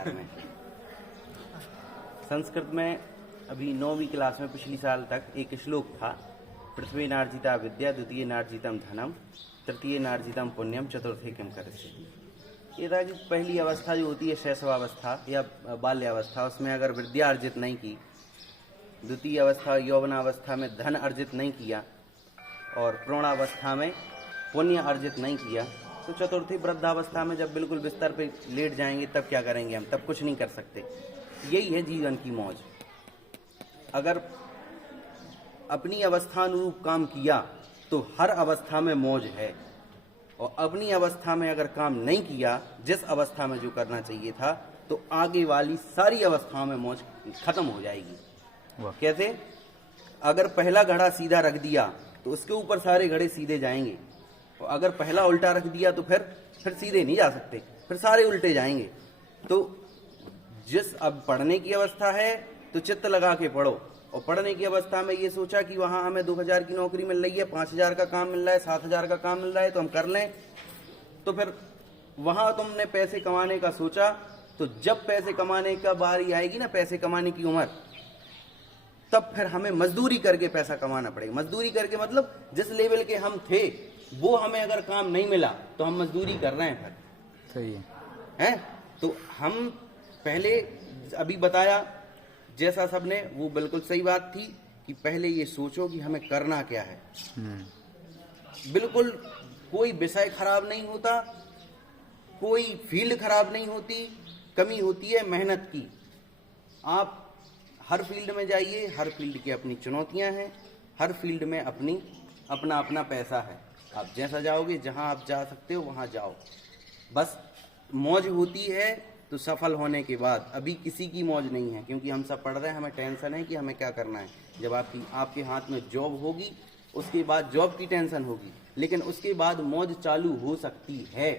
विचार में। संस्कृत में अभी 9वीं क्लास में पिछली साल तक एक श्लोक था, पृथ्वी नार्जिता विद्या, द्वितीय नार्जितम धनम, तृतीय नार्जितम पुण्यम, चतुर्थे किम करिष्यति। ये था कि पहली अवस्था जो होती है शैशवावस्था या बाल्यावस्था, उसमें अगर विद्या अर्जित नहीं की, द्वितीय अवस्था यौवनावस्था में धन अर्जित नहीं किया, और प्रौढ़ावस्था में पुण्य अर्जित नहीं किया, तो चतुर्थी वृद्धावस्था में जब बिल्कुल बिस्तर पे लेट जाएंगे तब क्या करेंगे हम? तब कुछ नहीं कर सकते। यही है जीवन की मौज। अगर अपनी अवस्थानुरूप काम किया तो हर अवस्था में मौज है, और अपनी अवस्था में अगर काम नहीं किया जिस अवस्था में जो करना चाहिए था, तो आगे वाली सारी अवस्थाओं में मौज खत्म हो जाएगी। कैसे? अगर पहला घड़ा सीधा रख दिया तो उसके ऊपर सारे घड़े सीधे जाएंगे, और अगर पहला उल्टा रख दिया तो फिर सीधे नहीं जा सकते, फिर सारे उल्टे जाएंगे। तो जिस अब पढ़ने की अवस्था है तो चित्त लगा के पढ़ो, और पढ़ने की अवस्था में ये सोचा कि वहां हमें 2000 की नौकरी मिल रही है, 5000 का काम मिल रहा है, 7000 का काम मिल रहा है, तो हम कर लें। तो फिर वहां तुमने पैसे कमाने का सोचा, तो जब पैसे कमाने का बारी आएगी ना, पैसे कमाने की उम्र, तब फिर हमें मजदूरी करके पैसा कमाना पड़ेगा। मजदूरी करके मतलब जिस लेवल के हम थे वो हमें अगर काम नहीं मिला तो हम मजदूरी कर रहे हैं। फिर सही है। तो हम पहले अभी बताया जैसा सबने, वो बिल्कुल सही बात थी कि पहले ये सोचो कि हमें करना क्या है। बिल्कुल कोई विषय खराब नहीं होता, कोई फील्ड खराब नहीं होती, कमी होती है मेहनत की। आप हर फील्ड में जाइए, हर फील्ड की अपनी चुनौतियां हैं, हर फील्ड में अपना अपना पैसा है। आप जैसा जाओगे, जहां आप जा सकते हो वहां जाओ। बस मौज होती है तो सफल होने के बाद, अभी किसी की मौज नहीं है, क्योंकि हम सब पढ़ रहे हैं, हमें टेंशन है कि हमें क्या करना है। जब आपके हाथ में जॉब होगी, उसके बाद जॉब की टेंशन होगी, लेकिन उसके बाद मौज चालू हो सकती है,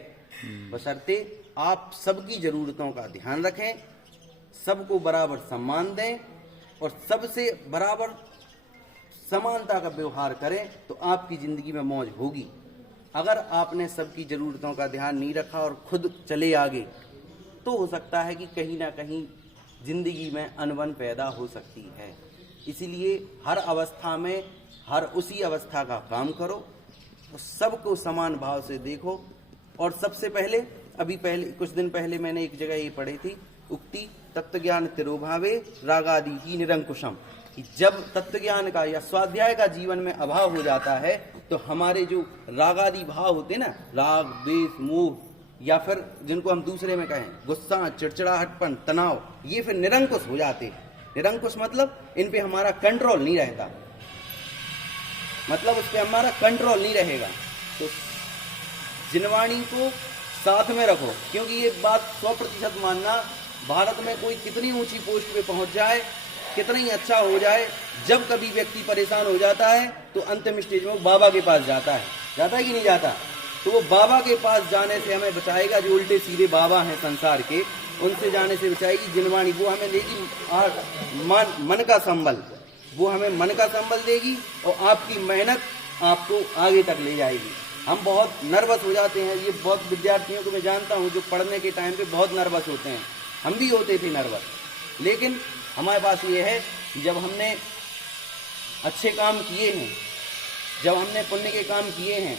बशर्ते आप सबकी जरूरतों का ध्यान रखें, सबको बराबर सम्मान दें और सबसे बराबर समानता का व्यवहार करें, तो आपकी जिंदगी में मौज होगी। अगर आपने सबकी जरूरतों का ध्यान नहीं रखा और खुद चले आगे, तो हो सकता है कि कहीं ना कहीं जिंदगी में अनबन पैदा हो सकती है। इसीलिए हर अवस्था में हर उसी अवस्था का काम करो, और सबको समान भाव से देखो। और सबसे पहले कुछ दिन पहले मैंने एक जगह ये पढ़ी थी उक्ति, तत्वज्ञान तिरोभावे रागादि ही निरंकुशम, कि जब तत्वज्ञान का या स्वाध्याय का जीवन में अभाव हो जाता है तो हमारे जो रागादि भाव होते ना, राग, द्वेष, मोह, या फिर जिनको हम दूसरे में कहें गुस्सा, चिड़चिड़ाहटपन, तनाव, ये फिर निरंकुश हो जाते हैं। निरंकुश मतलब इन पे हमारा कंट्रोल नहीं रहता, मतलब उस पे हमारा कंट्रोल नहीं रहेगा। तो जिनवाणी को साथ में रखो, क्योंकि ये बात 100% मानना, भारत में कोई कितनी ऊंची पोस्ट पे पहुंच जाए, कितना ही अच्छा हो जाए, जब कभी व्यक्ति परेशान हो जाता है तो अंतिम स्टेज में वो बाबा के पास जाता है कि नहीं जाता? तो वो बाबा के पास जाने से हमें बचाएगा, जो उल्टे सीधे बाबा हैं संसार के, उनसे जाने से बचाएगी जिनवाणी। वो हमें देगी मन का संबल, वो हमें मन का संबल देगी, और आपकी मेहनत आपको आगे तक ले जाएगी। हम बहुत नर्वस हो जाते हैं, ये बहुत विद्यार्थियों को मैं जानता हूँ जो पढ़ने के टाइम पे बहुत नर्वस होते हैं, हम भी होते थे नर्वस, लेकिन हमारे पास ये है कि जब हमने अच्छे काम किए हैं, जब हमने पुण्य के काम किए हैं,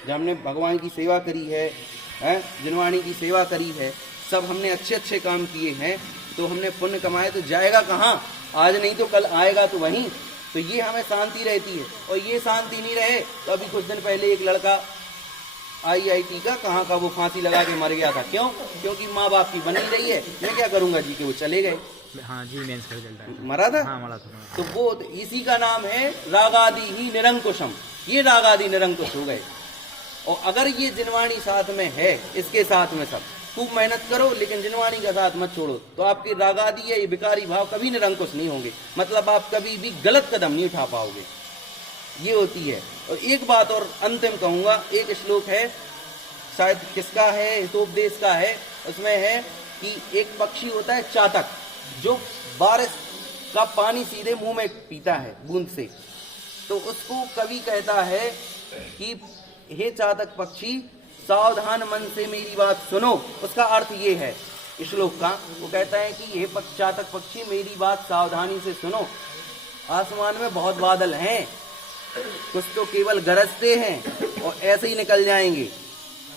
जब हमने भगवान की सेवा करी है, जिनवाणी की सेवा करी है, सब हमने अच्छे अच्छे काम किए हैं, तो हमने पुण्य कमाए, तो जाएगा कहाँ? आज नहीं तो कल आएगा तो वहीं। तो ये हमें शांति रहती है, और ये शांति नहीं रहे तो अभी कुछ दिन पहले एक लड़का IIT का कहाँ का वो फांसी लगा के मर गया था। क्यों? क्योंकि माँ बाप की बनी रही है, मैं क्या करूंगा जी, के वो चले गए। हाँ जी, मेंस कर चलता है। मरा था? हाँ, मरा था। तो वो इसी का नाम है रागादि ही निरंकुशम। ये रागादि निरंकुश हो गए। और अगर ये जिनवाणी साथ में है, इसके साथ में सब खूब मेहनत करो, लेकिन जिनवाणी का साथ मत छोड़ो, तो आपके रागादि या ये विकारी भाव कभी निरंकुश नहीं होंगे, मतलब आप कभी भी गलत कदम नहीं उठा पाओगे। ये होती है। और एक बात और अंतिम कहूंगा, एक श्लोक है, शायद किसका है, हितोपदेश का है, उसमें है कि एक पक्षी होता है चातक, जो बारिश का पानी सीधे मुंह में पीता है बूंद से। तो उसको कवि कहता है कि हे चातक पक्षी, सावधान मन से मेरी बात सुनो। उसका अर्थ ये है श्लोक का। वो कहता है कि हे पश्चातक पक्षी मेरी बात सावधानी से सुनो, आसमान में बहुत बादल हैं, कुछ तो केवल गरजते हैं और ऐसे ही निकल जाएंगे,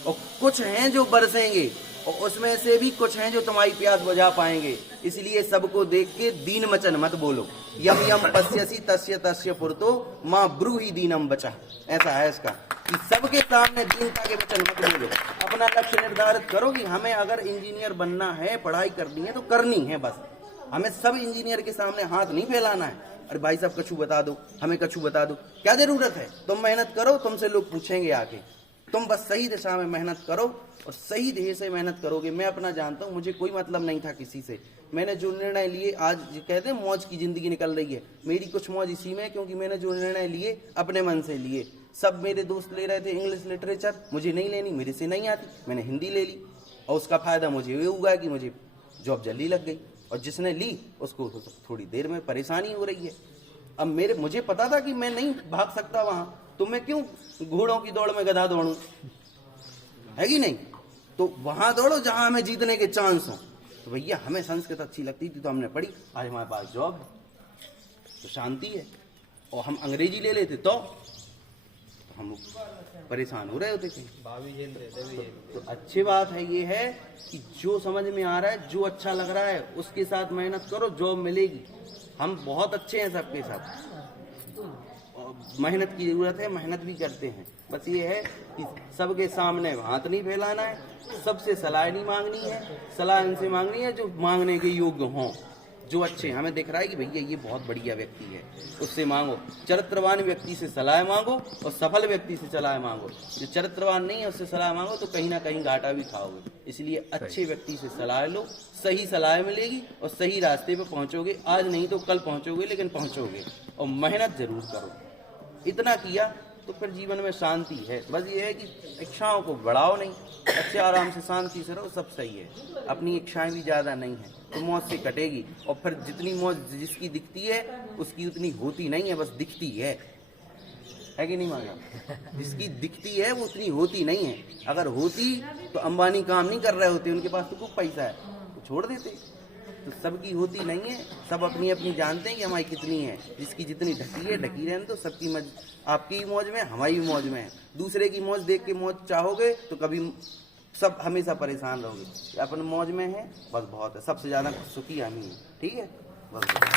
और कुछ हैं जो बरसेंगे, और उसमें से भी कुछ हैं जो तुम्हारी प्यास बुझा पाएंगे। इसलिए सबको देख के दीन वचन मत बोलो। यम यम पश्यसि तस्य तस्य पुरतो मां ब्रूहि दीनम वचः। ऐसा है इसका कि सबके सामने दीनता के वचन मत बोलो। अपना लक्ष्य निर्धारित करो कि हमें अगर इंजीनियर बनना है, पढ़ाई करनी है तो करनी है बस। हमें सब इंजीनियर के सामने हाथ नहीं फैलाना है। अरे भाई साहब कछु बता दो, हमें कछु बता दो, क्या जरूरत है? तुम मेहनत करो, तुमसे लोग पूछेंगे आके। तुम बस सही दिशा में मेहनत करो और सही ध्येय से मेहनत करोगे। मैं अपना जानता हूँ, मुझे कोई मतलब नहीं था किसी से। मैंने जो निर्णय लिए, आज कहते हैं मौज की जिंदगी निकल रही है, मेरी कुछ मौज इसी में, क्योंकि मैंने जो निर्णय लिए अपने मन से लिए। सब मेरे दोस्त ले रहे थे इंग्लिश लिटरेचर, मुझे नहीं लेनी, मेरे से नहीं आती, मैंने हिंदी ले ली, और उसका फायदा मुझे ये हुआ कि मुझे जॉब जल्दी लग गई, और जिसने ली उसको थोड़ी देर में परेशानी हो रही है। अब मुझे पता था कि मैं नहीं भाग सकता वहां, तो मैं क्यों घोड़ों की दौड़ में गधा दौड़ूं, है कि नहीं? तो वहां दौड़ो जहां हमें जीतने के चांस हो। तो भैया हमें संस्कृत अच्छी लगती थी तो हमने पढ़ी, आज हमारे पास जॉब है तो शांति है। और हम अंग्रेजी ले लेते तो हम परेशान हो रहे होते थे। तो अच्छी बात है ये है कि जो समझ में आ रहा है, जो अच्छा लग रहा है उसके साथ मेहनत करो, जॉब मिलेगी। हम बहुत अच्छे हैं सबके साथ, मेहनत की जरूरत है, मेहनत भी करते हैं। बस ये है कि सबके सामने हाथ नहीं फैलाना है, सबसे सलाह नहीं मांगनी है, सलाह इनसे मांगनी है जो मांगने के योग्य हों, जो अच्छे हैं। हमें दिख रहा है कि भैया ये बहुत बढ़िया व्यक्ति है, उससे मांगो। चरित्रवान व्यक्ति से सलाह मांगो और सफल व्यक्ति से सलाह मांगो। जो चरित्रवान नहीं है उससे सलाह मांगो तो कहीं ना कहीं घाटा भी खाओगे। इसलिए अच्छे व्यक्ति से सलाह लो, सही सलाह मिलेगी और सही रास्ते पे पहुंचोगे। आज नहीं तो कल पहुंचोगे, लेकिन पहुंचोगे। और मेहनत जरूर करो। इतना किया तो फिर जीवन में शांति है। बस ये है कि इच्छाओं को बढ़ाओ नहीं, अच्छे आराम से शांति से रहो, सब सही है। अपनी इच्छाएं भी ज्यादा नहीं है तो मौज से कटेगी। और फिर जितनी मौज जिसकी दिखती है उसकी उतनी होती नहीं है, बस दिखती है कि नहीं मांगा? जिसकी दिखती है वो उतनी होती नहीं है। अगर होती तो अंबानी काम नहीं कर रहे होते, उनके पास तो खूब पैसा है, तो छोड़ देते। तो सबकी होती नहीं है, सब अपनी अपनी जानते हैं कि हमारी कितनी है। जिसकी जितनी ढकी है ढकी रहने तो सबकी आपकी मौज में, हमारी भी मौज में है। दूसरे की मौज देख के मौज चाहोगे तो कभी सब हमेशा परेशान रहोगे। अपन मौज में है बस बहुत है, सबसे ज्यादा सुखी हम ही है। ठीक है, बस।